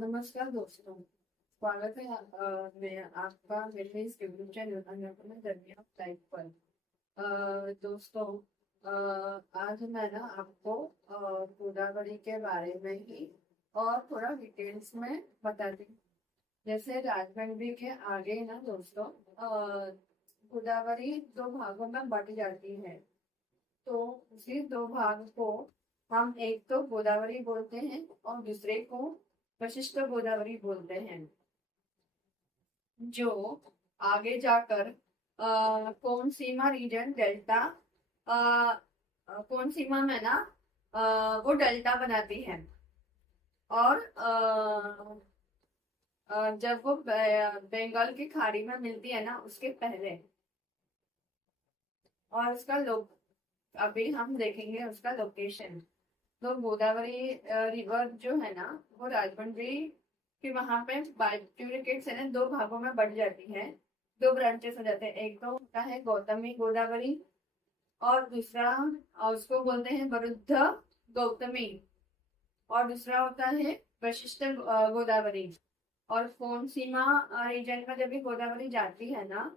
नमस्कार दोस्तों। स्वागत है मैं आपका मेरे इस YouTube channel Annapurna journey of life पर। दोस्तों, आज मैं ना आपको गोदावरी के बारे में ही और थोड़ा डिटेल्स में बताती हूँ। जैसे राजमंड्री के आगे ना दोस्तों, गोदावरी दो भागों में बट जाती है। तो उसी दो भाग को हम एक तो गोदावरी बोलते हैं और दूसरे को वशिष्ठ गोदावरी बोलते हैं। जो आगे जाकर कौन सीमा रीजन डेल्टा, कौन सीमा में ना वो डेल्टा बनाती है। और जब वो बंगाल की खाड़ी में मिलती है ना उसके पहले। और उसका लोग अभी हम देखेंगे उसका लोकेशन। तो गोदावरी रिवर जो है ना वो राजमंड्री के वहां पे बाइफ्यूरिकेट से ना दो भागों में बढ़ जाती है। दो ब्रांचेस हो जाते हैं। एक तो होता है गौतमी गोदावरी और दूसरा उसको बोलते हैं वरुद्ध गौतमी। और दूसरा होता है वशिष्ठ गोदावरी। और कौन सीमा रीजन में जब भी गोदावरी जाती है ना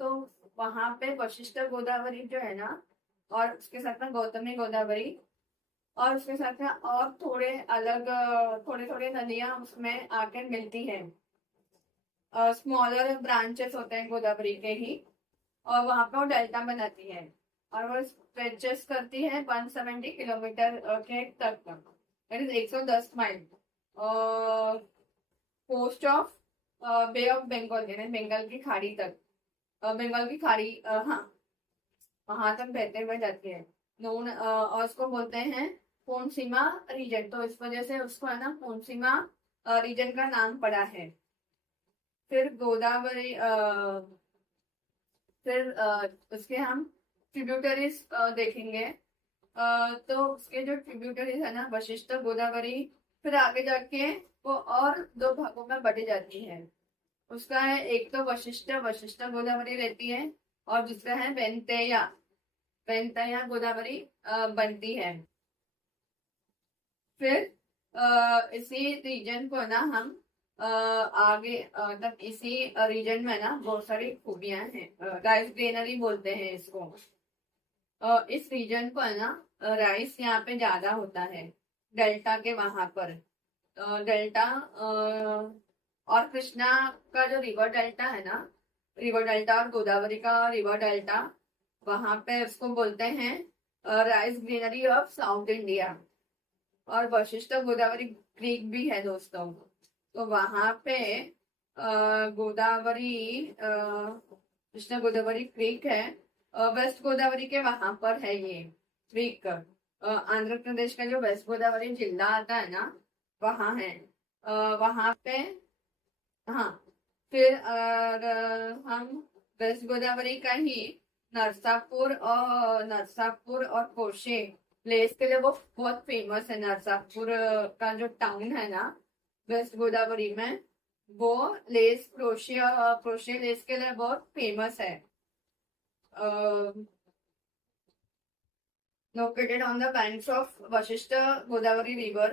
तो वहां पे वशिष्ठ गोदावरी जो है ना और उसके साथ में गौतमी गोदावरी और उसके साथ में और थोड़े अलग थोड़े थोड़े नदियां उसमें आकर मिलती हैं। स्मॉलर ब्रांचेस होते हैं गोदावरी के ही। और वहां पे वो डेल्टा बनाती है। और वो स्ट्रेचेस करती है 170 किलोमीटर के तक, दैट इज 110 माइल। और coast of Bay of Bengal यानी बंगाल की खाड़ी तक, बंगाल की खाड़ी, हाँ, वहां तक बहते हुए जाती है। नोन और उसको बोलते हैं पूर्ण सीमा रीजन। तो इस वजह से उसको है ना पूर्ण सीमा रीजन का नाम पड़ा है। फिर गोदावरी फिर उसके हम ट्रिब्यूटरीज देखेंगे। तो उसके जो ट्रिब्यूटरीज है ना वशिष्ठ गोदावरी, फिर आगे जाके वो और दो भागों में बटी जाती है। उसका है एक तो वशिष्ठ वशिष्ठ गोदावरी रहती है और दूसरा है वेंतैया वेंतैया गोदावरी बनती है। फिर इसी रीजन को ना हम आगे तब इसी रीजन में ना बहुत सारी खूबियां हैं। राइस ग्रेनरी बोलते हैं इसको। इस रीजन को है ना राइस यहाँ पे ज्यादा होता है डेल्टा के वहां पर। डेल्टा और कृष्णा का जो रिवर डेल्टा है ना, रिवर डेल्टा और गोदावरी का रिवर डेल्टा, वहां पे उसको बोलते हैं rice greenery of south India. और वशिष्ठ गोदावरी क्रीक भी है दोस्तों। तो वहां पे गोदावरी कृष्ण गोदावरी क्रीक है। वेस्ट गोदावरी के वहां पर है ये क्रीक। आंध्र प्रदेश का जो वेस्ट गोदावरी जिला आता है ना वहां है। वहां पे, हाँ। फिर हम वेस्ट गोदावरी का ही नरसापुर और कोशे प्लेस के लिए वो बहुत फेमस है। नरसापुर का जो टाउन है ना वेस्ट गोदावरी में, वो लेस क्रोशे लेस के लिए बहुत फेमस है। Located on the banks of Vashishta Godavari River,